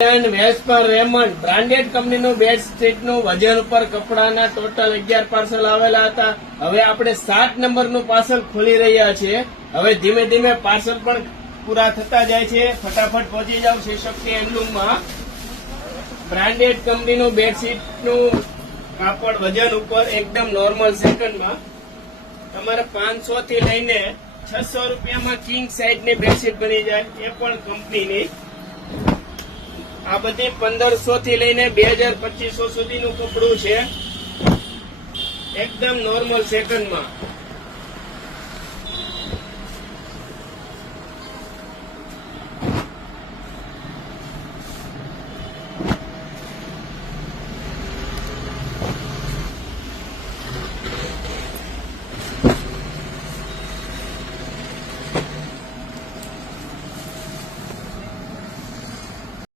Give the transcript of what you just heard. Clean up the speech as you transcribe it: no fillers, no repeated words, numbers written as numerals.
વેસ્પર Raymond branded કંપનીનું બેડશીટનું વજન ઉપર કપડાના ટોટલ 11 પાર્સલ આવેલા હતા. હવે આપણે 7 નંબરનું પાર્સલ ખોલી રહ્યા છીએ. હવે ધીમે ધીમે પાર્સલ પણ પૂરા થતા જાય છે. ફટાફટ પહોંચી જાવ શ્રી શક્તિ હેન્ડલૂમમાં. બ્રાન્ડેડ કંપનીનું બેડશીટનું કાપડ વજન ઉપર એકદમ નોર્મલ સેકન્ડમાં તમારે 500 થી લઈને 600 રૂપિયામાં કિંગ સાઇઝની બેડશીટ બની જાય, એ પણ કંપનીની. આ બધી 1500 થી લઈને 2000-2500 સુધીનું કપડું છે, એકદમ નોર્મલ સેકન્ડમાં.